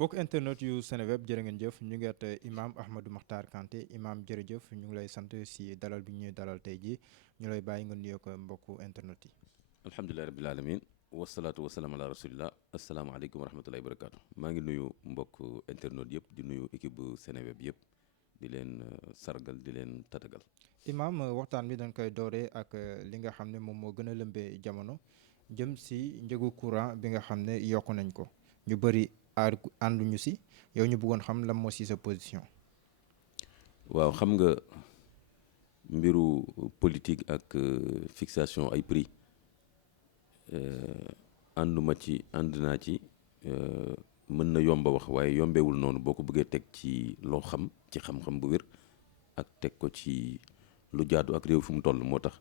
bokk internet yu Seneweb jërë ngeen jëf ñu ngi at imam Ahmadou Makhtar Kanté imam jërëjëf ñu ngi lay sant si dalal bi ñuy dalal tey jii ñu lay bàyyi nga nuyoo ko mbokku internet yi. alhamdulilah rabbil alamin wasalaatu wasalaam ala rasulillah asalaamaaleykum wa rahmatullahi wa barakaatu. maa ngi nuyu mbokk internet yëpp di nuyu équipe bu Seneweb yëpp di leen sargal di leen tatagal. imam waxtaan bi dañ koy dooree ak li nga xam ne moom moo gën a lëmbee jamono jëm si njëgu courant bi nga xam ne yokk nañ ko ñu bëri ànduñu si yow ñu bëggoon xam lan moo si sa position. waaw xam nga mbiru politique ak fixation ay prix ànd naa ci mën na yomba wax waaye yombewul noonu boo ko bëggee teg ci loo xam ci xam-xam bu wér ak teg ko ci lu jaadu ak réew fu mu toll moo tax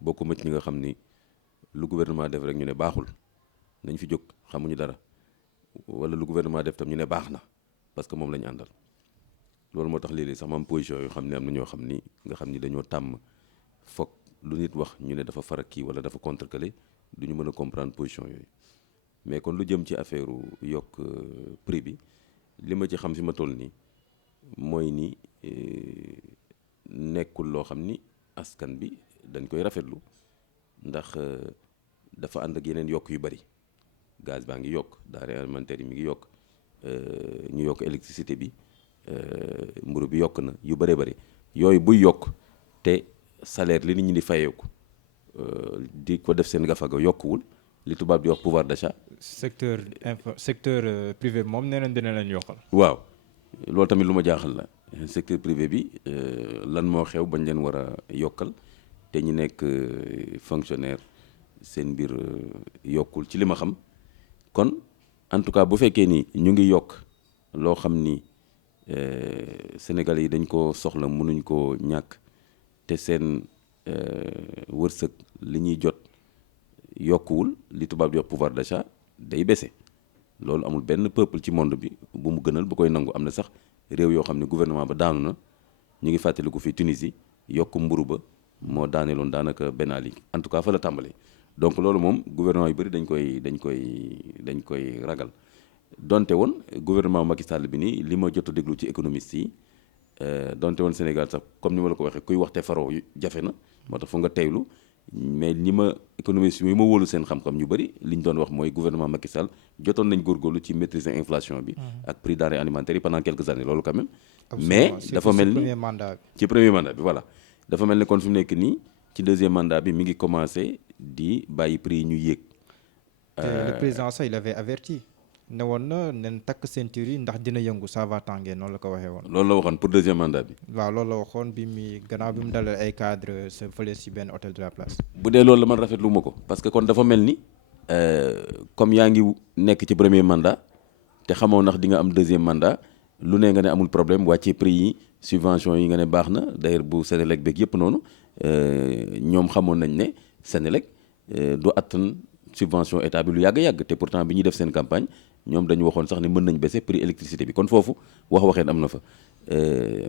bokku ma ci ñi nga xam ni lu gouvernement def rek ñu ne baaxul nañ fi jóg xamuñu dara wala lu gouvernement def tam ñu ne baax na parce que moom la ñu àndal loolu moo tax léeg-léeg sax ma am position yoo xam ne am na ñoo xam ni nga xam ni dañoo tàmm foog lu nit wax ñu ne dafa farak kii wala dafa contre kële du ñu mën a comprendre position yooyu mais kon lu jëm ci affaire yokk prix bi li ma ci xam fi ma toll nii mooy ni nekkul loo xam ni askan bi dañ koy rafetlu ndax dafa ànd ak yeneen yokk yu bari gaz baa ngi yokk denrées alimentaires yi mi ngi yokk ñu yokk électricité bi mburu bi yokk na yu bëree bëri yooyu buy yokk te salaire li nit ñi di fayeeku di ko def seen gafaga yokkuwul li tubaab di wax pouvoir d'achat. secteur privé bi moom nee nañ dina leen yokkal. waaw loolu tamit lu ma jaaxal la secteur privé bi lan moo xew bañ leen war a yokkal te ñu nekk fonctionnaire seen mbir yokkul ci li ma xam kon en tout cas bu fekkee ni ñu ngi yokk loo xam ni Sénégalais yi dañ ko soxla mënuñ ko ñàkk te seen wërsëg li ñuy jot yokkuwul li tubaab di wax pouvoir d'achat day baissé loolu amul benn peuple ci monde bi bu mu gënal bu koy nangu am na sax réew yoo xam ne gouvernement ba daanu na ñu ngi fàttaliku fi Tunisie yokk mburu ba moo daaneeloon daanaka Ben Ali en tout cas fa la tàmbalee donc loolu moom gouvernement yu bëri dañ koy ragal donte woon gouvernement Macky Sall bi nii li ma jot a déglu ci économistes yi donte woon Sénégal sax comme ni ma la ko waxee kuy waxte faroo jafe na moo tax fu nga teylu mais ñi ma économistes yi ma wóolu seen xam-xam ñu bëri li ñu doon wax mooy gouvernement Macky Sall jotoon nañ góorgóorlu ci maîtriser inflation bi ak prix denrées alimentaires yi pendant quelques années loolu quand même mais dafa mel ni ci premier mandat bi voilà dafa mel ni kon fi mu nekk nii ci deuxième mandat bi mi ngi commencé di bàyyi prix yi ñu yéeg. le président sax il avait averti ne woon na nen takk ceinture yi ndax dina yëngu ça va tàngee noonu la ko waxee woon. loolu la waxoon pour deuxième mandat bi. waaw loolu la waxoon gannaaw bi mu dalal ay cadre sa fële si benn hôtel de la place. bu dee loolu la man rafetlu ma ko parce que kon dafa mel ni comme yaa ngi nekk ci premier mandat te xamoo ndax di nga am deuxième mandat lu ne nga ne amul problème wàccee prix yi subvention yi nga ne baax na d'ailleurs bu Sénélec beeg yëpp noonu ñoom xamoon nañ ne Sénélec du attan subvention état bi lu yàgg-yàgg te pourtant bi ñuy def seen campagne ñoom dañu waxoon sax ne mën nañ baisser prix électricité bi kon foofu waxeen am na fa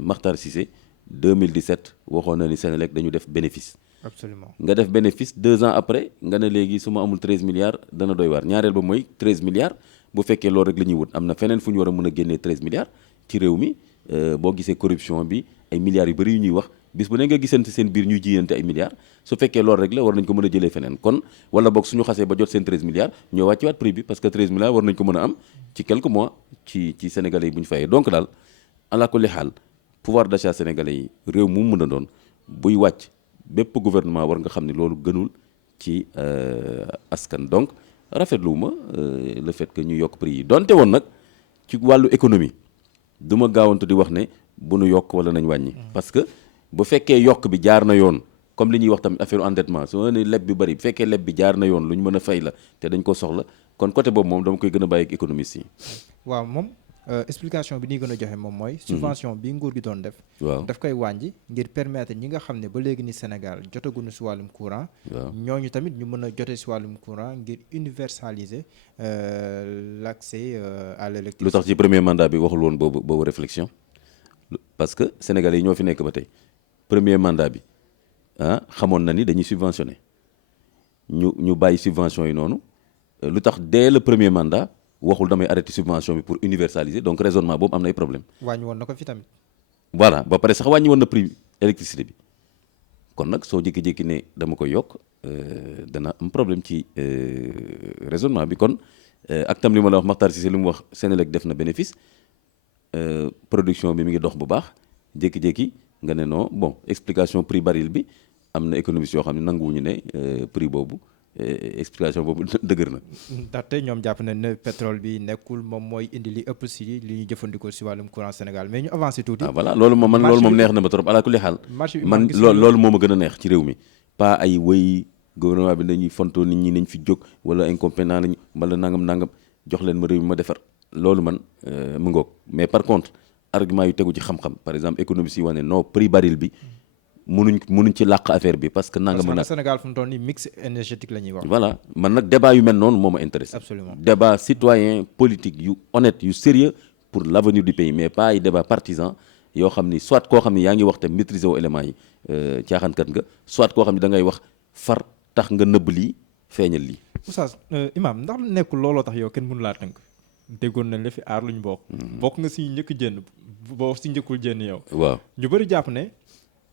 Makhtar Cissé 2017 waxoon na ni Sénélec dañu def bénéfice. Absolument nga def bénéfice 2 ans après nga ne léegi su ma amul 13 milliards dana doy waar ñaareel ba mooy 13 milliards bu fekkee loolu rek la ñuy wut am na feneen fu ñu war a mën a génnee 13 milliards ci réew mi boo gisee corruption bi ay milliards yu bëri yu ñuy wax bis bu ne nga gisante seen biir ñuy jiyante ay milliards su fekkee loolu rek la war nañ ko mën a jëlee feneen kon wala boog suñu xasee ba jot seen 13 milliards ñoo wàcci waat prix bi parce que 13 milliards war nañ ko mën a am ci quelques mois ci Sénégalais yi bu ñu fayee donc daal ala kulli xaal pouvoir d'achat Sénégalais yi réew mu mën a doon buy wàcc bépp gouvernement war nga xam ne loolu gënul ci askan donc rafetluwuma le fait que ñu yokk prix yi donte woon nag ci wàllu économie du ma gaawantu di wax ne bu nu yokk wala nañ wàññi parce que bu fekkee yokk bi jaar na yoon comme li ñuy wax tamit affaire endettement su ma ne leb bi bëri bu fekkee leb bi jaar na yoon lu ñu mën a fay la te dañ ko soxla kon côté boobu moom dama koy gën a bàyyi ak économistes yi. waaw moom explication bi ñuy gën a joxe moom mooy. subvention bi nguur gi doon def. waaw daf koy wàññi ngir permettre ñi nga xam ne ba léegi ni Sénégal jotaguñu si wàllum courant. waaw ñooñu tamit ñu mën a jote si wàllum courant ngir universaliser l'accès à l'électricité. lu tax ci premier mandat bi waxul woon boobu réflexion parce que Sénégalais yi ñoo fi nekk ba tey premier mandat bi xamoon na ni dañuy subventionné ñu bàyyi subvention yi noonu lu tax dès le premier mandat waxul damay arrêter subvention bi pour universaliser donc raisonnement boobu am na ay problème wàññi woon na ko fi tamit. voilà ba pare sax wàññi woon na prix électricité bi kon nag soo jékki-jékki ne dama koy yokk dana am problème ci raisonnement bi kon ak tam li ma la wax Makhtar Cissé li mu wax Senelec def na bénéfice production bi mi ngi dox bu baax jékki-jékki nga ne non bon explication prix baril bi am na économistes yoo xam ne nanguwuñu ne prix boobu explication boobu dëgër na. ndaxte ñoom jàpp nañ ne pétrole bi nekkul moom mooy indi li ëpp si li ñu jëfandikoo si wàllum courant Sénégal mais ñu avancé tuuti. ah voilà loolu moom neex na ma trop ala kulli xaal. man loolu moo ma gën a neex ci réew mi. pas ay wëy gouvernement bi dañuy fontoo nit ñi nañ fi jóg wala incompétent nañ wala nangam jox leen ma réew mi ma defar loolu man mu ngoog mais par contre argument yu tegu ci xam-xam par exemple économie yi wane non prix baril bi. munuñ ci làq affaire bi parce que nangam parce que Sénégal fu mu toll nii mix énergétique la ñuy wax. voilà man nag débat yu mel noonu moo ma intéressé. absolument débat citoyen politique yu honnête yu sérieux pour l'avenir du pays mais pas ay débat partisan yoo xam ni soit koo xam ni yaa ngi wax te maîtriser wu éléments yi caaxaankat nga soit koo xam ni da ngay wax far tax nga nëbb lii feeñal lii. Oustaz Imam ndax nekkul looloo tax yow kenn mënu laa tënk déggoon nañ la fi aar luñ bokk. bokk nga si njëkk jënn boo si njëkkul jënn yow. waaw ñu bëri jàpp ne.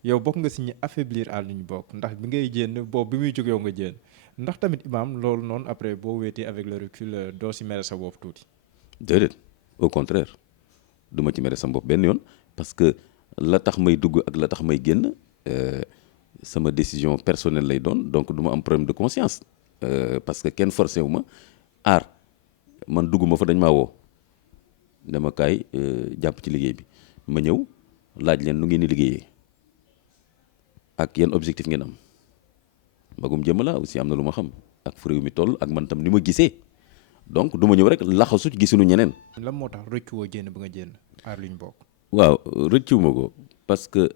yow bokk nga si ñi affaiblir àll ñu bokk ndax bi ngay jénn boobu bi muy jóg yow nga jénn ndax tamit Imam loolu noonu après boo wéetee avec le recul doo si mere sa bopp tuuti. déedéet au contraire du ma ci mere sa bopp benn yoon parce que la tax may dugg ak la tax may génn sama décision personnelle lay doon donc du ma am problème de conscience parce que kenn forcé wu ma aar man dugguma fa dañ maa woo dama kaay jàpp ci liggéey bi ma ñëw laaj leen nu ngeen di liggéeyee. ak yan objectif ngeen am magum jëm la aussi am na lu ma xam ak fu réew mi toll ak man tam ni ma gisee donc du ma ñëw rek laxasu gisunu ñeneen. lan moo tax rëccuwoo jénn ba nga jénn aar lu ñu bokk. waaw rëccuwuma ko parce que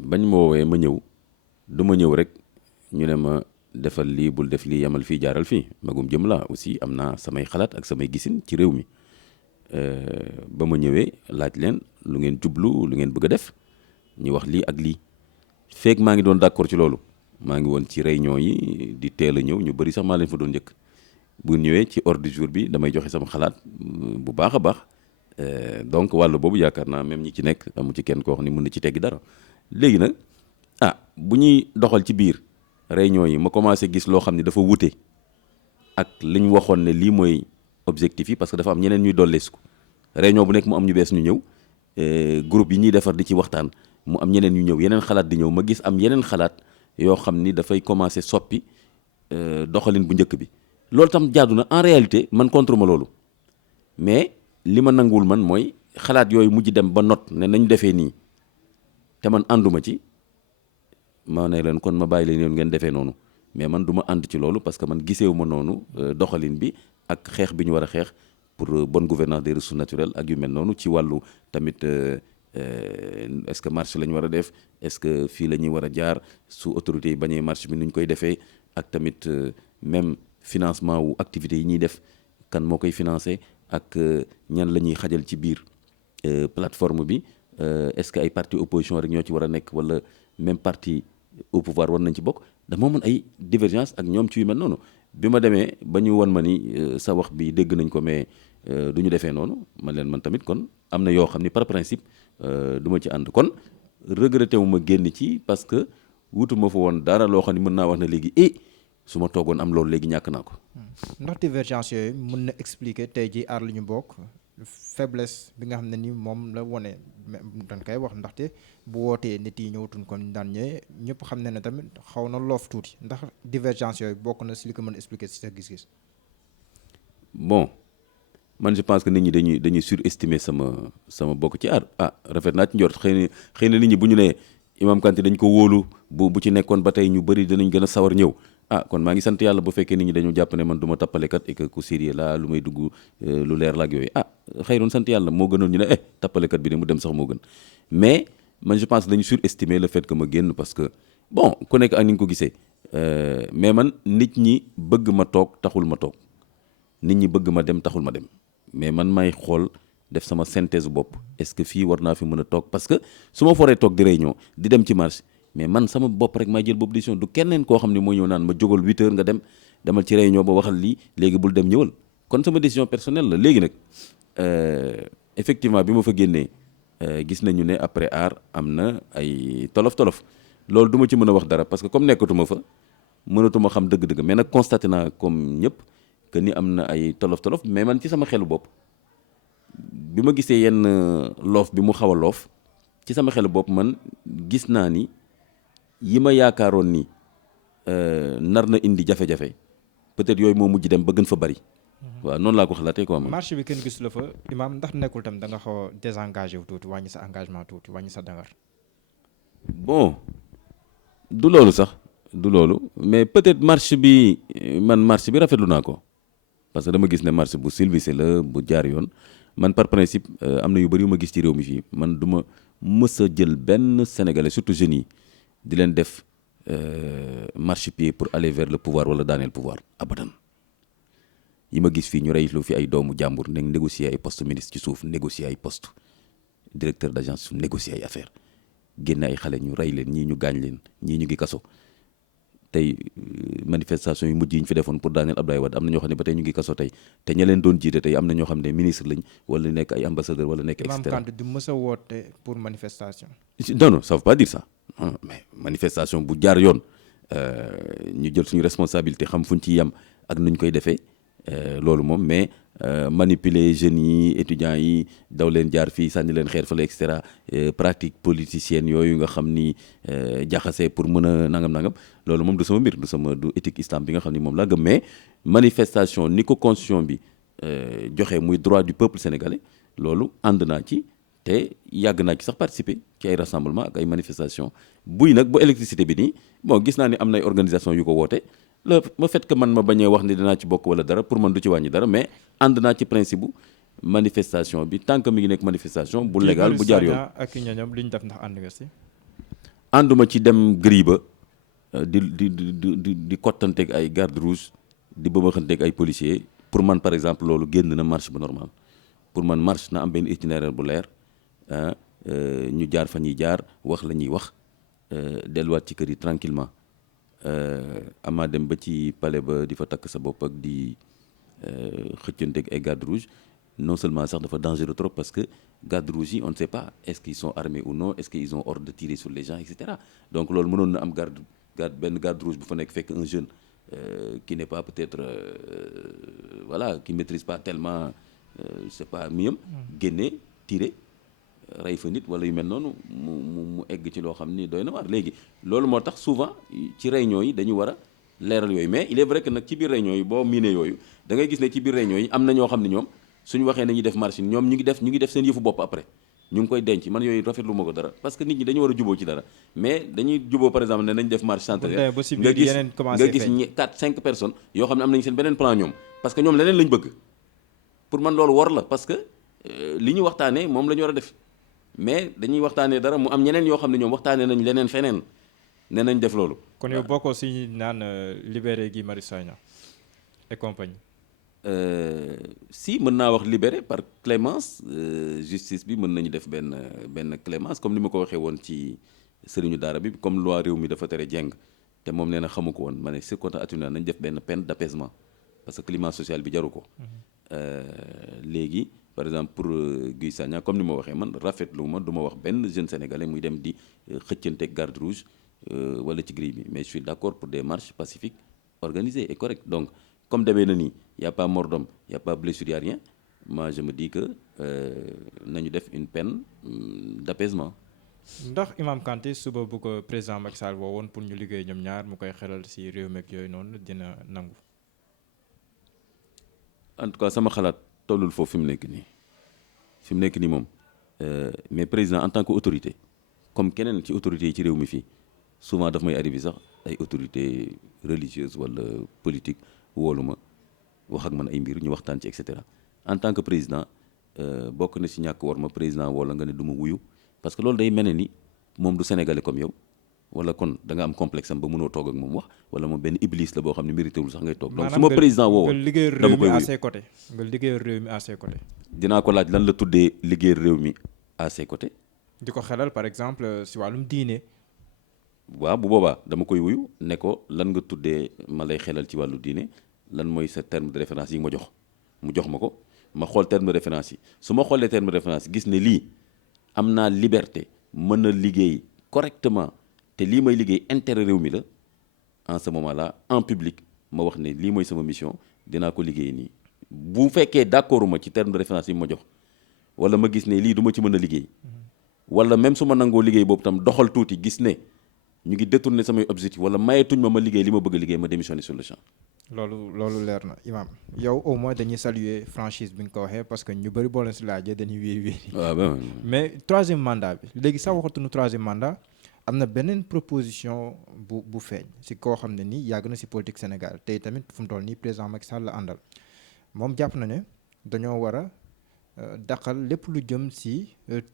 bañ ma woowee ma ñëw du ma ñëw rek ñu ne ma defal lii bul def lii yamal fii jaaral fii magum jëm la aussi am naa samay xalaat ak samay gisin ci réew mi ba ma ñëwee laaj leen lu ngeen jublu lu ngeen bëgg a def ñu wax lii ak lii. feek maa ngi doon d'accord ci loolu maa ngi woon ci réunion yi di teel a ñëw ñu bëri sax maa leen fa doon njëkk bu ñëwee ci ordre du jour bi damay joxe sama xalaat bu baax a baax donc wàll boobu yaakaar naa même ñi ci nekk amu ci kenn koo xam ni mën na ci teggi dara léegi nag bu ñuy doxal ci biir réunion yi ma commencé gis loo xam ni dafa wute ak li ñu waxoon ne lii mooy objectif yi parce que dafa am ñeneen ñuy dolleeku réunion bu nekk mu am ñu bees ñu ñëw groupe yi ñuy defar di ci waxtaan mu am ñeneen ñu ñëw yeneen xalaat di ñëw ma gis am yeneen xalaat yoo xam ni dafay commencer soppi doxalin bu njëkk bi loolu tam jaadu na en réalité man contre ma loolu mais li ma nanguwul man mooy xalaat yooyu mujj dem ba not ne nañu defee nii te man ànduma ci ma ne leen kon ma bàyyi leen yoon ngeen defee noonu mais man du ma ànd ci loolu parce que man giseewu ma noonu doxalin bi ak xeex bi ñu war a xeex pour bonne gouvernance des ressources naturelles ak yu mel noonu ci wàllu tamit est-ce que marché la ñu war a def est-ce que fii la ñuy war a jaar su autorités yi bañee marché bi nu ñu koy defee ak tamit même financement wu activités yi ñuy def kan moo koy financé ak ñan la ñuy xajal ci biir plateforme bi est-ce que ay parti opposition rek ñoo ci war a nekk wala même parti au pouvoir war nañ ci bokk dama mën ay divergence ak ñoom ci yu mel noonu bi ma demee ba ñu won ma ni sa wax bi dégg nañ ko mais du ñu defee noonu man leen man tamit kon am na yoo xam ni par principe du ma ci ànd kon regretté wu ma génn ci parce que wutuma fa woon dara loo xam ne mën naa wax ne léegi su ma toogoon am loolu léegi ñàkk naa ko. ndax divergence yooyu mën na expliquer tey jii aar lu ñu bokk faiblesse bi nga xam ne ni moom la wone dañ koy wax ndaxte bu wootee nit yi ñëwatuñ kon daan ñëwee ñëpp xam ne tamit xaw na loof tuuti ndax divergence yooyu bokk na si li ko mën a expliquer si sa gis-gis. bon man je pense que nit ñi dañuy surestimer sama bokk ci aar rafet naa ci njort xëy na nit ñi bu ñu nee Imam Kanté dañ ko wóolu bu ci nekkoon ba tey ñu bëri danañ gën a sawar ñëw kon maa ngi sant yàlla bu fekkee nit ñi dañu jàpp ne man du ma tappalekat et que ku sérieux la lu may dugg lu leer la ak yooyu xëyroon sant yàlla moo gënoon ñu ne tappalekat bi ne mu dem sax moo gën mais man je pense dañu surestimer le fait que ma génn parce que bon ku nekk ak ni nga ko gisee mais man nit ñi bëgg ma toog taxul ma toog nit ñi bëgg ma dem taxul ma dem mais man may xool def sama synthèse bopp est-ce que fii war naa fi mën a toog parce que su ma foree toog di réunion di dem ci marché mais man sama bopp rek may jël boobu décision du keneen koo xam ne moo ñëw naan ma jógal 8 heures nga demal ci réunion ba waxal lii léegi bul dem ñëwal kon sama décision personnelle la léegi nag effectivement bi ma fa génnee gis nañu ne après art am na ay tolof-tolof loolu du ma ci mën a wax dara parce que comme nekkatuma fa mënatuma xam dëgg-dëgg mais nag constaté naa comme ñëpp que ni am na ay tolof-tolof mais man ci sama xelu bopp bi ma gisee yenn loof bi mu xaw a loof ci sama xelu bopp man gis naa ni yi ma yaakaaroon ni nar na indi jafe-jafe peut-être yooyu moo mujj dem ba gën fa bari. waaw noonu laa ko xalaatee quoi man. marché bi kenn gis la fa Imaam ndax nekkul tam da nga xaw a désengagé wu tuuti wàññi sa engagement tuuti wàññi sa dangar. bon du loolu sax du loolu mais peut-être marche bi rafetlu naa ko parce que dama gis ne marche bu civilisé la bu jaar yoon man par principe am na yu bari yu ma gis ci réew mi fii man du ma mës a jël benn sénégalais surtout jeunes yi di leen def marchepied pour aller vers le pouvoir wala daaneel pouvoir abadan yi ma gis fii ñu rey lu fi ay doomu jàmbur ne négocier ay poste ministre ci suuf négocier ay poste directeur d'agence su négocier ay affaire génne ay xale ñu rey leen ñii ñu gaañ leen ñii ñu ngi kaso tey manifestation yu mujj yi ñu fi defoon pour daaneel Abdoulaye Wade am na ñoo xam ne ba tey ñu ngi kaso tey te ña leen doon jiite tey am na ñoo xam ne ministre lañ wala nekk ay ambassadeur wala nekk et cetera. Imam Kanté du mës a woote pour manifestation. non ça veut pas dire ça mais manifestation bu jaar yoon ñu jël suñu responsabilité xam fuñ ci yem ak nuñ koy defee loolu moom mais manipuler jeunes yi étudiants yi daw leen jaar fii sànni leen xeer fële et cetera pratique politicienne yooyu nga xam ni jaxase pour mën a nangam loolu moom du sama mbir du éthique islam bi nga xam ni moom laa gëm mais manifestation ni ko constitution bi joxe muy droit du peuple sénégalais loolu ànd naa ci te yàgg naa ci sax participer ci ay rassemblement ak ay manifestation buy nag bu électricité bi nii bon gis naa ni am na ay organisation yu ko woote le fait que man ma bañ a wax ni dinaa ci bokk wala dara pour man du ci wàññi dara mais ànd naa ci principe bu manifestation bi tant que mi ngi nekk manifestation bu légal bu jaar yoon ak ñooñam li ñu def ndax ànd nga si. ànduma ci dem gris ba di kottanteeg ay garde rouge di bëmaxanteeg ay policiers pour man par exemple loolu génn na marche bu normal pour man marche na am benn itinéraire bu leer ñu jaar fa ñuy jaar wax la ñuy wax delluwaat ci kër yi tranquillement amaa dem ba ci palais ba di fa takk sa bopp ak di xëccanteeg ay garde rouge non seulement sax dafa dangereux trop parce que garde rouge yi on ne sait pas est-ce qu'ils sont armés ou non est-ce qu'ils ont ordre de tirer sur les gens et cetera donc loolu mënoon na am benn garde rouge bu fa nekk fekk un jeune qui n'est pas peut-être voilà qui maîtrise pas tellement c'est pas miyam génne tirer rey fa nit wala yu mel noonu mu egg ci loo xam ni doy na waar léegi loolu moo tax souvent ci réunion yi dañu war a leeral yooyu mais il est vrai que nag ci biir réunion yi boo miinee yooyu da ngay gis ne ci biir réunion yi am na ñoo xam ne ñoom suñu waxee nañuy def marche ñoom ñu ngi def seen yëfu bopp après ñu ngi koy denc man yooyu rafetlu ma ko dara parce que nit ñi dañu war a juboo ci dara mais dañuy juboo par exemple ne nañ def marche centenaire nga gis 4-5 personnes yoo xam ne am nañu seen beneen plan ñoom parce que ñoom leneen lañ bëgg pour man loolu war la parce que li ñu waxtaanee moom la ñu war a def mais dañuy waxtaanee dara mu am ñeneen yoo xam ne ñoom waxtaanee nañ leneen feneen ne nañ def loolu. kon yow bokkoo si naan libéré Guy Marius Sagna et compagnie. Si mën naa wax libéré par clémence justice bi mën nañu def benn clémence comme ni ma ko waxee woon ci sëriñu daara bi comme loi réew mi dafa tere jeng te moom nee na xamu ko woon ma ne circonstance atténuante nañ def benn peine d'apaisement parce que climat social bi jaru ko. léegi par exemple pour Guy Sagna comme ni ma waxee man rafetlu ma du ma wax benn jeune sénégalais muy dem di xëccanteeg garde rouge wala ci grille bi mais je suis d'accord pour des marches pacifiques organisées et correctes donc comme demee na nii y a pas mort d'homme y a pas blessure y a rien moi je me dis que nañu def une peine d'apaisement. ndax Imam Kanté suba bu ko président Macky Sall woowoon pour ñu liggéey ñoom ñaar mu koy xelal ci réew meeg yooyu noonu dina nangu. En tout cas sama xalaat tollul foofu fi mu nekk nii moom mais président en tant que autorité comme keneen ci autorités yi ci réew mi fii souvent daf may arrivé sax ay autorités religieuses wala politique woolu ma wax ak man ay mbir ñu waxtaan ci et cetera en tant que président bokk na ci ñàkk war ma président wala nga ne du ma wuyu parce que loolu day mel ne ni moom du sénégalais comme yow wala kon da nga am complexe am ba mënoo toog ak moom wax wala moom benn iblis la boo xam ne mérité wul sax ngay toog. donc su ma président woo nga liggéeyal réew mi à ses côtés nga liggéeyal réew mi à ses côtés. dinaa ko laaj lan la tuddee liggéeyal réew mi à ses côtés. di ko xelal par exemple si wàllum diine. waaw bu boobaa dama koy wuyu ne ko lan nga tuddee ma lay xelal ci wàllu diine lan mooy sa terme de référence yi nga ma jox mu jox ma ko ma xool terme de référence yi su ma xoolee terme de référence gis ne lii am naa liberté mën a liggéey correctement te lii may liggéey intérêt réew mi la en ce moment là en public ma wax ne lii mooy sama mission dinaa ko liggéey nii bu fekkee d'accord ma ci terme de référence yi ma jox wala ma gis ne lii du ma ci mën a liggéey wala même su ma nangoo liggéey boobu tam doxal tuuti gis ne ñu ngi détourner samay objectif wala mayetuñ ma liggéey li ma bëgg a liggéey ma démissionner sur le champ. loolu leer na Imam yow au moins dañuy saluer franchise bi nga ko waxee parce que ñu bëri boo leen si laajee dañuy wéy waaw ben mais troisième mandat bi léegi sax waxatuñu troisième mandat am na beneen proposition bu feeñ si koo xam ne nii yàgg na si politique Sénégal tey tamit fu mu toll nii président Macky Sall la àndal moom jàpp na ne dañoo war a daqal lépp lu jëm si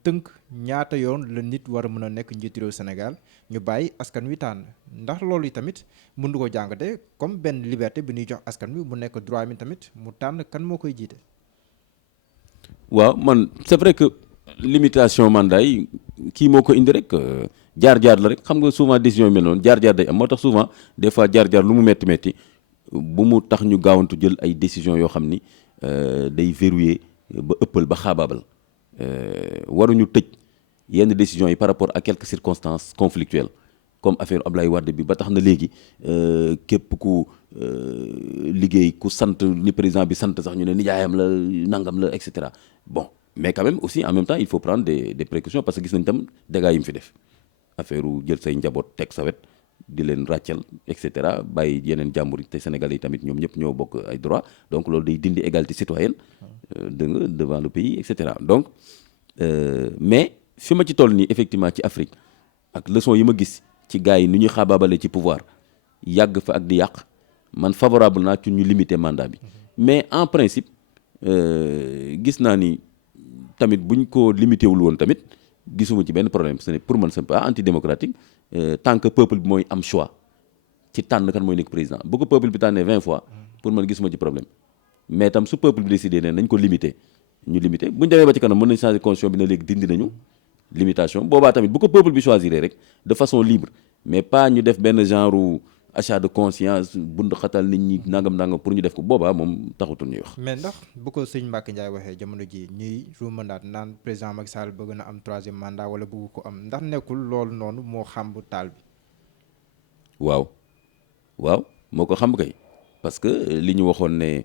tënk ñaata yoon la nit war a mën a nekk njiitu réew Sénégal ñu bàyyi askan wi tànn ndax loolu yi tamit mën du ko jàngate comme benn liberté bi ñuy jox askan wi mu nekk droit mi tamit mu tànn kan moo koy jiite. waaw man c'est vrai que limitation mandat yi kii moo ko indi rek jaar-jaar la rek xam nga souvent décision yi mel noonu jaar-jaar day am moo tax souvent des fois jaar-jaar lu mu metti bu mu tax ñu gaawantu jël ay décisions yoo xam ni day verrouiller ba ëppal ba xaabaabal waruñu tëj yenn décisions yi par rapport à quelques circonstances conflictuelles comme affaire Ablaye Wade bi ba tax na léegi képp ku liggéey ku sant ni président bi sant sax ñu ne nijaayam la nangam la et cetera bon mais quand même aussi en même temps il faut prendre des précautions parce que gis nañ tam dégâts yi mu fi def affaire jël say njaboot teg sa wet di leen ràccal et cetera bàyyi yeneen jàmbur yi te Sénégalais yi tamit ñoom ñëpp ñoo bokk ay droits donc loolu day dindi égalité citoyenne devant le pays et cetera donc mais fi ma ci toll nii effectivement ci Afrique ak leçon yi ma gis ci gars yi nu ñuy xaabaabale ci pouvoir yàgg fa ak di yàq man favorable naa ci ñu limiter mandat bi mais en principe gis naa ni tamit buñ ko limité wul woon tamit gisuma ci benn problème ce n'est pour man c'est pas antidémocratique tant que peuple bi mooy am choix ci tànn kan mooy nekk président bu ko peuple bi tànnee 20 fois pour man gisuma ci problème mais tam su peuple bi décidé ne nañ ko limité ñu limité bu ñu demee ba ci kanam mën nañ changer constitution bi ne léegi dindi nañu limitation boobaa tamit bu ko peuple bi choisir rek de façon libre mais pas ñu def benn genre achat de conscience bund xatal nit ñi nangam pour ñu def ko boobaa moom taxutul ñuy wax. mais ndax bu ko sëñ Mbacké Ndiaye waxee jamono ji ñuy ruumandaat naan président Macky Sall bëgg na am troisième mandat wala bëgg ko am ndax nekkul loolu noonu moo xam bu taal bi. waaw moo ko xam kay parce que li ñu waxoon ne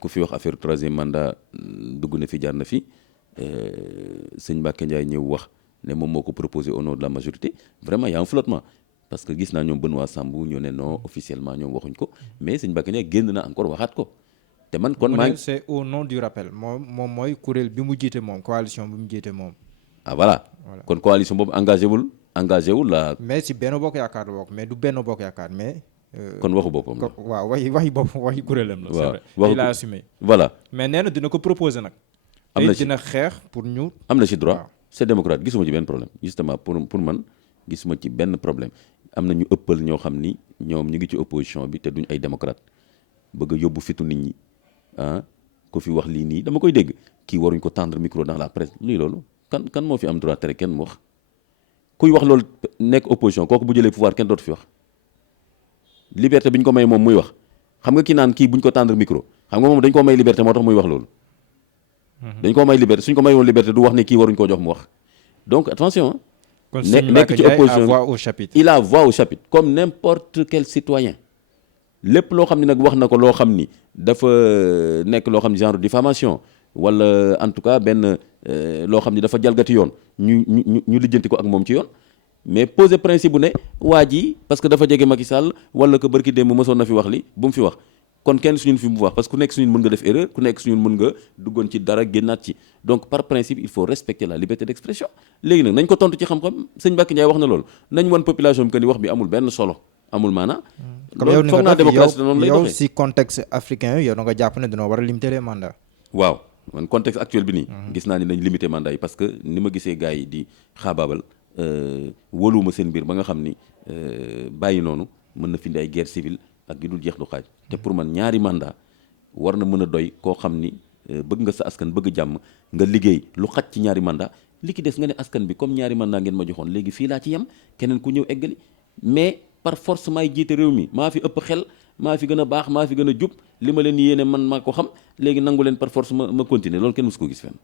ku fi wax affaire troisième mandat dugg na fi jaar na fi sëñ Mbacké Ndiaye ñëw wax ne moom moo ko proposé au nom de la majorité vraiment y a un flottement. parce que gis naa ñoom Benoît Sambou ñoo ne non officiellement ñoom waxuñ ko mais sëñ Mbacké Ndiaye génn na encore waxaat ko te man kon maa ngi c'est au nom du rappel moom mooy kuréel bi mu jiite moom coalition bi mu jiite moom. ah voilà kon coalition boobu engagé wul la. mais si Benno Bokk Yaakaar la bokk mais du Benno Bokk Yaakaar mais. kon waxu boppam la waaw waxi boppam waxi kuréelam la. waaw c'est vrai il a assumé. voilà mais nee na dina ko proposer nag. am na dina xeex pour ñu. am na ci droit c'est démocrate gisuma ci benn problème justement pour man gisuma ci benn problème. am na ñu ëppal ñoo xam ni ñoom ñu ngi ci opposition bi te duñ ay démocrate bëgg a yóbbu fitu nit ñi ku fi wax lii nii dama koy dégg kii waruñ ko tendre micro dans la presse lii loolu kan moo fi am droit tere kenn mu wax kuy wax loolu nekk opposition kooku bu jëlee pouvoir kenn dootu fi wax liberté bi ñu ko may moom muy wax xam nga kii naan kii buñ ko tendre micro xam nga moom dañ ko may liberté moo tax muy wax loolu dañ ko may liberté suñ ko may woon liberté du wax ne kii waruñ koo jox mu wax donc attention nekk ci opposition il a voix au chapitre comme n'importe quel citoyen lépp loo xam ni nag wax na ko loo xam ni dafa nekk loo xam ni genre diffamation wala en tout cas benn loo xam ni dafa jalgati yoon ñu lijjanti ko ak moom ci yoon mais poser principe bu ne waa ji parce que dafa jege Macky Sall wala que barki démb mësoon na fi wax li bu mu fi wax kon kenn suñun fi mu wax parce que ku nekk suñun mën nga def erreur ku nekk suñun mën nga duggoon ci dara génnaat ci donc par principe il faut respecter la liberté d'expression léegi nag nañ ko tontu ci xam-xam sëñ Mbacké Ndiaye wax na loolu nañ wan population bi que ni wax bi amul benn solo amul maanaa loolu foog naa démocratie noonu lay doxee yow si contexte africain yow da nga jàpp ne dañoo war a limiter les mandats. waaw man contexte actuel bi nii gis naa ni nañ limiter mandat yi parce que ni ma gisee gars yi di xaabaabal wóoluwuma seen mbir ba nga xam ni bàyyi noonu mën na findi ay guerre civile ak gi dul jeex du xaaj te pour man ñaari mandat war na mën a doy koo xam ni bëgg nga sa askan bëgg jàmm nga liggéey lu xaj ci ñaari mandat li ki des nga ne askan bi comme ñaari mandat ngeen ma joxoon léegi fii laa ci yem keneen ku ñëw eggali mais par force maay jiite réew mi maa fi ëpp xel maa fi gën a baax maa fi gën a jub li ma leen yéene man maa ko xam léegi nangu leen par force ma continuer loolu kenn mësu ko gis fenn